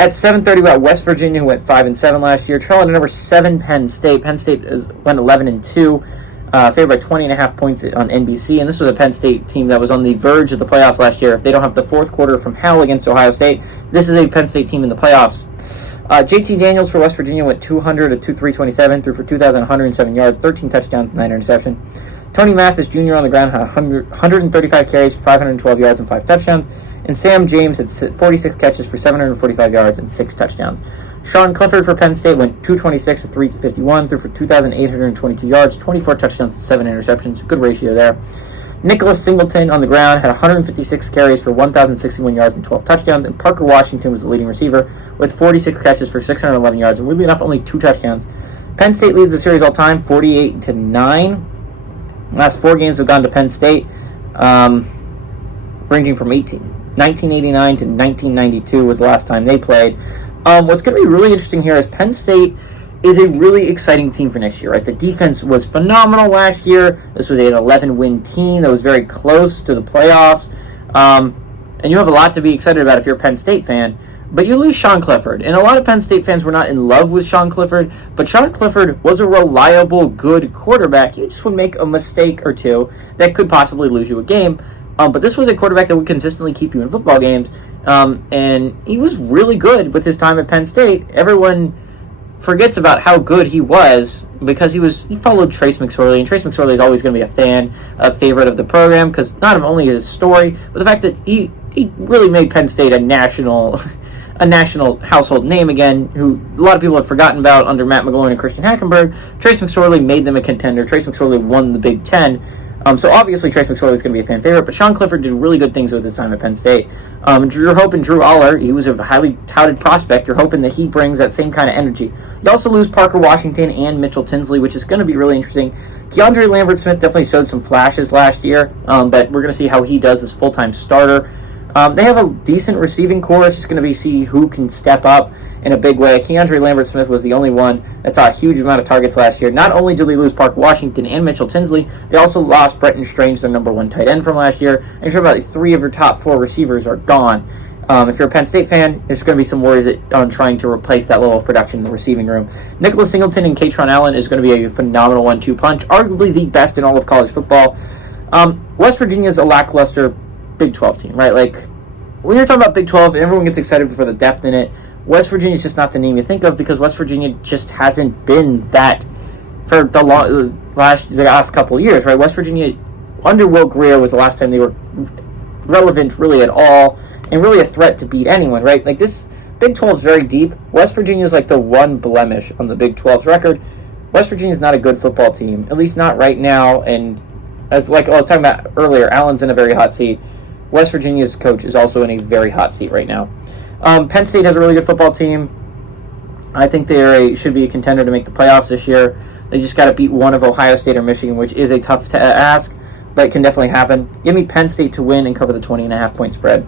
At 7:30, we got West Virginia, who went 5-7 last year, trailing to number 7 Penn State. Penn State went 11-2, favored by 20.5 points on NBC. And this was a Penn State team that was on the verge of the playoffs last year. If they don't have the fourth quarter from hell against Ohio State, this is a Penn State team in the playoffs. JT Daniels for West Virginia went 200 at 2,327, threw for 2,107 yards, 13 touchdowns, 9 interceptions. Tony Mathis Jr. on the ground had 135 carries, 512 yards, and 5 touchdowns. And Sam James had 46 catches for 745 yards and 6 touchdowns. Sean Clifford for Penn State went 226 at 351, threw for 2,822 yards, 24 touchdowns, and 7 interceptions. Good ratio there. Nicholas Singleton on the ground had 156 carries for 1,061 yards and 12 touchdowns. And Parker Washington was the leading receiver with 46 catches for 611 yards and, weirdly enough, only 2 touchdowns. Penn State leads the series all time, 48-9. Last 4 games have gone to Penn State, ranging from 1989 to 1992 was the last time they played. What's going to be really interesting here is Penn State is a really exciting team for next year, right? The defense was phenomenal last year. This was an 11-win team that was very close to the playoffs. And you have a lot to be excited about if you're a Penn State fan. But you lose Sean Clifford. And a lot of Penn State fans were not in love with Sean Clifford. But Sean Clifford was a reliable, good quarterback. He just would make a mistake or two that could possibly lose you a game. But this was a quarterback that would consistently keep you in football games. And he was really good with his time at Penn State. Everyone forgets about how good he was because he followed Trace McSorley. And Trace McSorley is always going to be a favorite of the program because not only his story, but the fact that he really made Penn State a national household name again, who a lot of people have forgotten about under Matt McGloin and Christian Hackenberg. Trace McSorley made them a contender. Trace McSorley won the Big Ten. So obviously Trace McSorley is going to be a fan favorite, but Sean Clifford did really good things with his time at Penn State. You're hoping Drew Aller, he was a highly touted prospect. You're hoping that he brings that same kind of energy. You also lose Parker Washington and Mitchell Tinsley, which is going to be really interesting. Keandre Lambert-Smith definitely showed some flashes last year, but we're going to see how he does as full-time starter. They have a decent receiving core. It's just going to be see who can step up in a big way. Keandre Lambert-Smith was the only one that saw a huge amount of targets last year. Not only did they lose Parker Washington and Mitchell Tinsley, they also lost Brenton Strange, their number 1 tight end from last year. And you're talking about 3 of your top 4 receivers are gone. If you're a Penn State fan, there's going to be some worries on trying to replace that level of production in the receiving room. Nicholas Singleton and Katron Allen is going to be a phenomenal 1-2 punch, arguably the best in all of college football. West Virginia is a lackluster Big 12 team, right? Like, when you're talking about Big 12, everyone gets excited for the depth in it. West Virginia is just not the name you think of because West Virginia just hasn't been that for the last couple of years, right? West Virginia, under Will Greer, was the last time they were relevant really at all and really a threat to beat anyone, right? Like, this Big 12 is very deep. West Virginia is like the one blemish on the Big 12's record. West Virginia is not a good football team, at least not right now. And as like I was talking about earlier, Allen's in a very hot seat. West Virginia's coach is also in a very hot seat right now. Penn State has a really good football team. I think they should be a contender to make the playoffs this year. They just got to beat one of Ohio State or Michigan, which is a tough ask, but it can definitely happen. Give me Penn State to win and cover the 20.5 point spread.